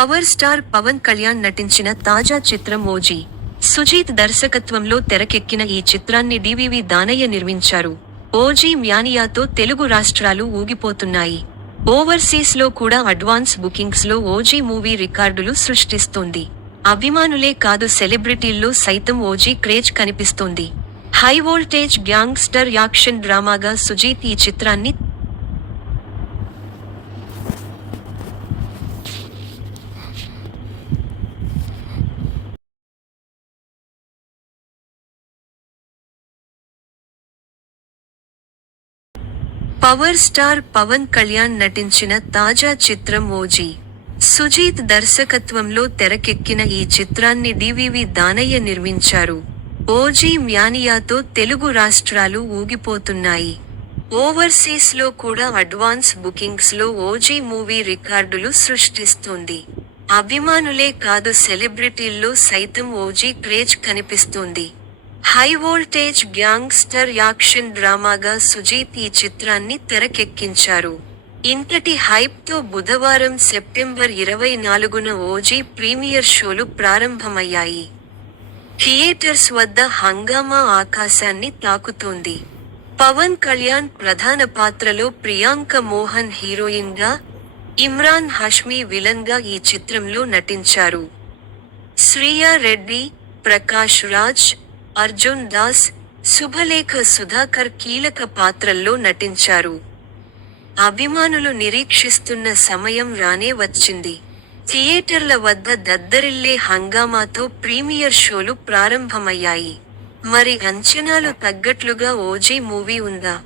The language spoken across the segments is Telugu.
పవర్ స్టార్ పవన్ కళ్యాణ్ నటించిన తాజా చిత్రం ఓజీ. సుజీత్ దర్శకత్వంలో తెరకెక్కిన ఈ చిత్రాన్ని డివివి దానయ్య నిర్మించారు. ఓజీ మ్యానియాతో తెలుగు రాష్ట్రాలు ఊగిపోతున్నాయి. ఓవర్సీస్ లో కూడా అడ్వాన్స్ బుకింగ్స్ లో ఓజీ మూవీ రికార్డులు సృష్టిస్తోంది. అభిమానులే కాదు సెలబ్రిటీల్లో సైతం ఓజీ క్రేజ్ కనిపిస్తోంది. హై వోల్టేజ్ గ్యాంగ్స్టర్ యాక్షన్ డ్రామాగా సుజీత్ ఈ చిత్రాన్ని పవర్ స్టార్ పవన్ కళ్యాణ్ నటించిన తాజా చిత్రం ఓజీ. సుజీత్ దర్శకత్వంలో తెరకెక్కిన ఈ చిత్రాన్ని డివివి దానయ్య నిర్మించారు. ఓజీ మ్యానియాతో తెలుగు రాష్ట్రాలు ఊగిపోతున్నాయి. ఓవర్సీస్ లో కూడా అడ్వాన్స్ బుకింగ్స్ లో ఓజీ మూవీ రికార్డులు సృష్టిస్తోంది. అభిమానులే కాదు సెలబ్రిటీల్లో సైతం ఓజీ క్రేజ్ కనిపిస్తోంది. హై వోల్టేజ్ గ్యాంగ్స్టర్ యాక్షన్ డ్రామాగా సుజీత్ ఈ చిత్రాన్ని తెరకెక్కించారు. ఇంతటి హైప్ తో బుధవారం సెప్టెంబర్ 24న ఓజీ ప్రీమియర్ షోలు ప్రారంభమయ్యాయి. థియేటర్స్ వద్ద హంగామా ఆకాశాన్ని తాకుతోంది. పవన్ కళ్యాణ్ ప్రధాన పాత్రలో ప్రియాంక మోహన్ హీరోయిన్ గా, ఇమ్రాన్ హష్మీ విలన్ గా ఈ చిత్రంలో నటించారు. శ్రియా రెడ్డి, ప్రకాష్ రాజ్, అర్జున్ దాస్, శుభలేఖ సుధాకర్ కీలక పాత్రల్లో నటించారు. అభిమానులు నిరీక్షిస్తున్న సమయం రానే వచ్చింది. థియేటర్ల వద్ద దద్దరిల్లే హంగామాతో ప్రీమియర్ షోలు ప్రారంభమయ్యాయి. మరి అంచనాలు తగ్గట్లుగా ఓజీ మూవీ ఉందా?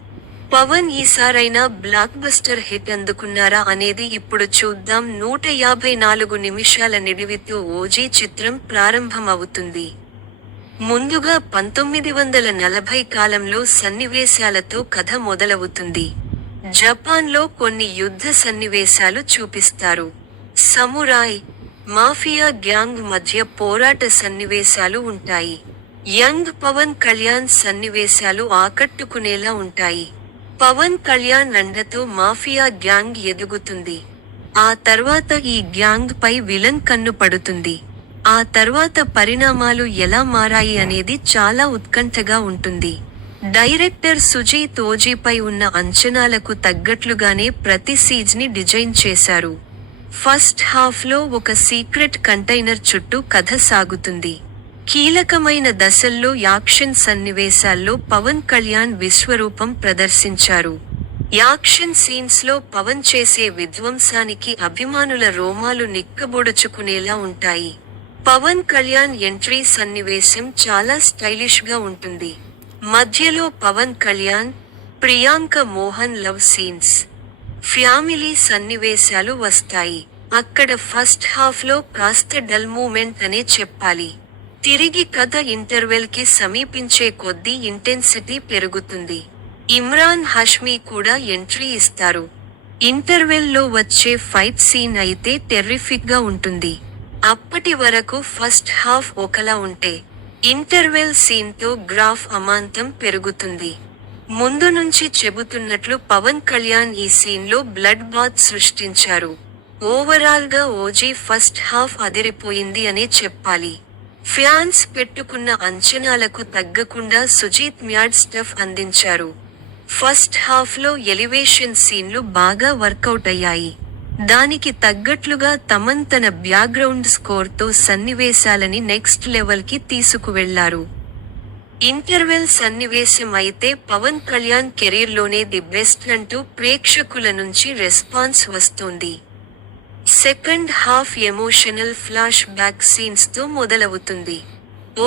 పవన్ ఈసారైనా బ్లాక్ బస్టర్ హిట్ అందుకున్నారా అనేది ఇప్పుడు చూద్దాం. 154 నిమిషాల నిడివితో ఓజీ చిత్రం ప్రారంభమవుతుంది. ముందుగా 1940 కాలంలో సన్నివేశాలతో కథ మొదలవుతుంది. జపాన్లో కొన్ని యుద్ధ సన్నివేశాలు చూపిస్తారు. సమురాయ్, మాఫియా గ్యాంగ్ మధ్య పోరాట సన్నివేశాలు ఉంటాయి. యంగ్ పవన్ కళ్యాణ్ సన్నివేశాలు ఆకట్టుకునేలా ఉంటాయి. పవన్ కళ్యాణ్ అండతో మాఫియా గ్యాంగ్ ఎదుగుతుంది. ఆ తర్వాత ఈ గ్యాంగ్ పై విలన్ కన్ను పడుతుంది. ఆ తర్వాత పరిణామాలు ఎలా మారాయి అనేది చాలా ఉత్కంఠగా ఉంటుంది. డైరెక్టర్ సుజీత్ ఓజీపై ఉన్న అంచనాలకు తగ్గట్లుగానే ప్రతి సీజ్ ని డిజైన్ చేశారు. ఫస్ట్ హాఫ్ లో ఒక సీక్రెట్ కంటైనర్ చుట్టూ కథ సాగుతుంది. కీలకమైన దశల్లో యాక్షన్ సన్నివేశాల్లో పవన్ కళ్యాణ్ విశ్వరూపం ప్రదర్శించారు. యాక్షన్ సీన్స్ లో పవన్ చేసే విధ్వంసానికి అభిమానుల రోమాలు నిక్కబొడుచుకునేలా ఉంటాయి. పవన్ కళ్యాణ్ ఎంట్రీ సన్నివేశం చాలా స్టైలిష్ గా ఉంటుంది. మధ్యలో Pawan Kalyan, Priyanka Mohan love scenes, family సన్నివేశాలు వస్తాయి. అక్కడ ఫస్ట్ హాఫ్ లో కాస్త డల్ మూమెంట్ అనే చెప్పాలి. తిరిగి కథ ఇంటర్వెల్ కి సమీపించే కొద్దీ ఇంటెన్సిటీ పెరుగుతుంది. ఇమ్రాన్ హష్మీ కూడా ఎంట్రీ ఇస్తారు. ఇంటర్వెల్ లో వచ్చే ఫైట్ సీన్ అయితే టెర్రిఫిక్ గా ఉంటుంది. అప్పటి వరకు ఫస్ట్ హాఫ్ ఒకలా ఉంటే, ఇంటర్వెల్ సీన్ తో గ్రాఫ్ అమాంతం పెరుగుతుంది. ముందు నుంచి చెబుతున్నట్లు పవన్ కళ్యాణ్ ఈ సీన్ లో బ్లడ్ బాత్ సృష్టించారు. ఓవరాల్ గా ఓజీ ఫస్ట్ హాఫ్ అదిరిపోయింది అనే చెప్పాలి. ఫ్యాన్స్ పెట్టుకున్న అంచనాలకు తగ్గకుండా సుజీత్ మ్యాడ్ స్టఫ్ అందించారు. ఫస్ట్ హాఫ్ లో ఎలివేషన్ సీన్లు బాగా వర్కౌట్ అయ్యాయి. దానికి తగ్గట్లుగా తమన్ తన బ్యాక్గ్రౌండ్ స్కోర్ తో సన్నివేశాలని నెక్స్ట్ లెవెల్ కి తీసుకువెళ్లారు. ఇంటర్వెల్ సన్నివేశం అయితే పవన్ కళ్యాణ్ కెరీర్ లోనే ది బెస్ట్ అంటూ ప్రేక్షకుల నుంచి రెస్పాన్స్ వస్తోంది. Second half emotional flash back scenes తో మొదలవుతుంది.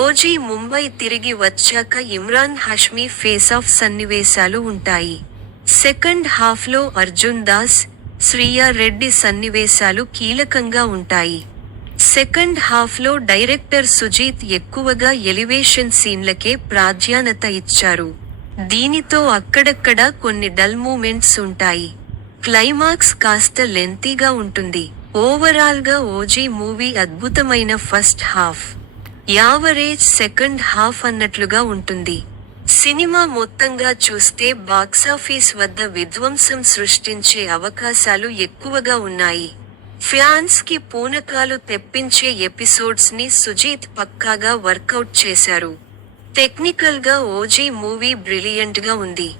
ఓజీ ముంబై తిరిగి వచ్చాక ఇమ్రాన్ హష్మీ ఫేస్ ఆఫ్ సన్నివేశాలు ఉంటాయి. సెకండ్ హాఫ్ లో అర్జున్ దాస్, శ్రియా రెడ్డి సన్నివేశాలు కీలకంగా ఉంటాయి. సెకండ్ హాఫ్ లో డైరెక్టర్ సుజీత్ ఎక్కువగా ఎలివేషన్ సీన్లకే ప్రాధాన్యత ఇచ్చారు. దీనితో అక్కడక్కడా కొన్ని డల్ మూమెంట్స్ ఉంటాయి. క్లైమాక్స్ కాస్త లెంతీగా ఉంటుంది. ఓవరాల్ గా ఓజీ మూవీ అద్భుతమైన first half, average second half అన్నట్లుగా ఉంటుంది. సినిమా మొత్తంగా చూస్తే బాక్సాఫీస్ వద్ద విధ్వంసం సృష్టించే అవకాశాలు ఎక్కువగా ఉన్నాయి. ఫ్యాన్స్ కి పూనకాలు తెప్పించే ఎపిసోడ్స్ ని సుజీత్ పక్కాగా వర్కౌట్ చేశారు. టెక్నికల్ గా ఓజీ మూవీ బ్రిలియంట్ గా ఉంది.